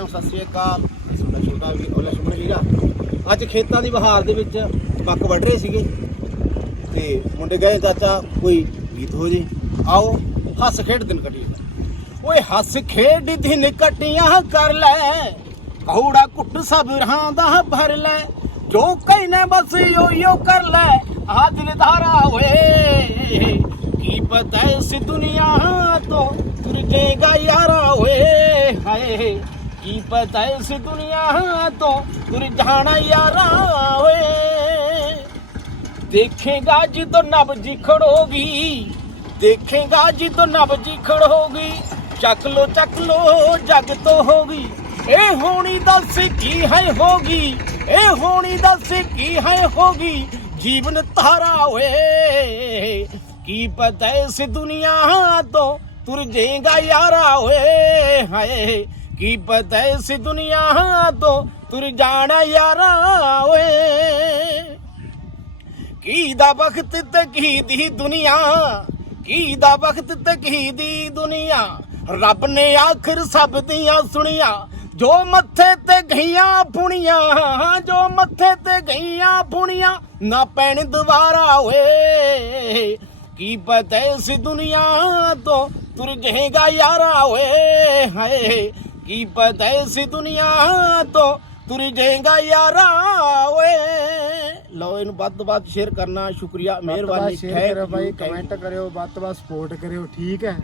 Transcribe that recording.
ਸਾਰਿਆਂ ਨੂੰ ਸਤਿ ਸ੍ਰੀ ਅਕਾਲ। ਸੁਣਾ ਛੋਟਾ ਵੀ ਉਹਨੇ ਸੁਣ ਵੀਰਾ। ਅੱਜ ਖੇਤਾਂ ਦੀ ਬਹਾਰ ਦੇ ਵਿੱਚ ਬੱਕ ਵੱਢ ਰਹੇ ਸੀਗੇ। ਤੇ ਮੁੰਡੇ ਗਏ, ਚਾਚਾ, ਕੋਈ ਗੀਤ ਹੋ ਜੇ। ਆਓ, ਹੱਸ ਖੇਡ ਦਿਨ ਕੱਟੀਏ ਓਏ ਹੱਸ ਖੇਡ ਦਿਨ ਕਟੀਆਂ ਕਰ ਲੈ। ਕੌੜਾ ਕੁੱਟ ਸਭ ਰਹਾਂਦਾ ਭਰ ਲੈ। ਜੋ ਕਹਿਣਾ ਬਸ ਯੋ ਕਰ ਲੈ। ਆ ਦਿਲ ਧਾਰਾ ਓਏ। ਕੀ ਪਤਾ ਇਸ ਦੁਨੀਆ ਤੋਂ ਤੁਰ ਜਾਏਗਾ ਯਾ ਕੀ ਪਤਾ ਇਸ ਦੁਨੀਆ ਤੋਂ ਤੁਰ ਜਾਣਾ ਯਾਰਾ ਓਏ। ਦੇਖੇਗਾ ਜਦੋਂ ਨਬਜੀ ਖੜੋਗੀ ਦੇਖੇਗਾ ਜਦੋਂ ਨਬਜੀ ਖੜੋਗੀ ਚੱਕ ਲੋ ਚੱਕ ਲੋ, ਜੱਗ ਤੋਂ ਹੋਗੀ ਇਹ ਹੋਣੀ ਦੱਸ ਕੀ ਹੈ ਹੋਗੀ ਇਹ ਹੋਣੀ ਦੱਸ ਕੀ ਹੈ ਹੋਗੀ ਜੀਵਨ ਤਾਰਾ ਓਏ, ਕੀ ਪਤਾ ਇਸ ਦੁਨੀਆ ਤੋਂ ਤੁਰ ਜਾਏਗਾ ਯਾਰਾ ਓਏ, ਹਾਏ। ਕੀ ਪਤਾ ਇਸ ਦੁਨੀਆ ਤੋਂ ਤੁਰ ਜਾਣਾ ਯਾਰਾ ਓਏ? ਕੀ ਦਾ ਵਕਤ ਤੇ ਕੀ ਦੀ ਦੁਨੀਆ? ਕੀ ਦਾ ਵਕਤ ਤੇ ਕੀ ਦੀ ਦੁਨੀਆ? ਰੱਬ ਨੇ ਆਖਰ ਸਭ ਦੀਆਂ ਸੁਣੀਆਂ, ਜੋ ਮੱਥੇ ਤੇ ਗਈਆਂ ਪੁਣੀਆਂ, ਜੋ ਮੱਥੇ ਤੇ ਗਈਆਂ ਪੁਣੀਆਂ, ਨਾ ਪੈਣ ਦੁਬਾਰਾ ਓਏ। ਕੀ ਪਤਾ ਇਸ ਦੁਨੀਆ ਤੋਂ ਤੁਰ ਜਾਏਗਾ ਯਾਰਾ ਓਏ? ਹਾਏ ਕੀ ਪਤਾ ਇਸ ਦੁਨੀਆ ਤੋਂ ਤੁਰ ਜਾਏਗਾ ਯਾਰਾ ਓਏ। ਲਓ ਇਹਨੂੰ ਵੱਧ ਤੋਂ ਵੱਧ ਸ਼ੇਅਰ ਕਰਨਾ। ਸ਼ੁਕਰੀਆ ਮਿਹਰਬਾਨੀ ਸ਼ੇਅਰ ਕਰੋ you. ਕਮੈਂਟ ਕਰਿਓ ਵੱਧ ਤੋਂ ਵੱਧ ਸਪੋਰਟ ਕਰਿਓ ਠੀਕ ਹੈ।